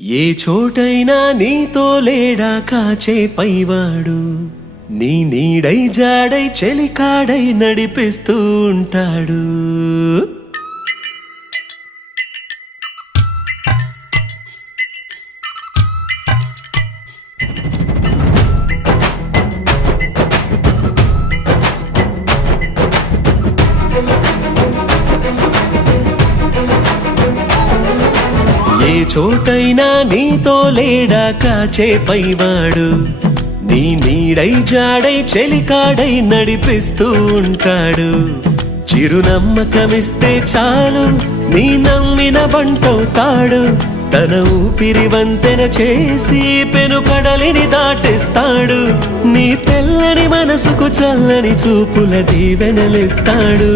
ఏ చోటైనా నీతో లేడా కాచే పైవాడు, నీ నీడై జాడై చెలికాడై నడిపిస్తూ ఉంటాడు. ఏ చోటైనా నీతో లేడా కాచే పైవాడు, నీ నీడై జాడై చెలికాడై నడిపిస్తూ ఉంటాడు. చిరునమ్మకమిస్తే చాలు నీ నమ్మిన బంటవుతాడు. తన ఊపిరి వంతెన చేసి పెను కడలిని దాటిస్తాడు. నీ తెల్లని మనసుకు చల్లని చూపుల దీవెనలిస్తాడు.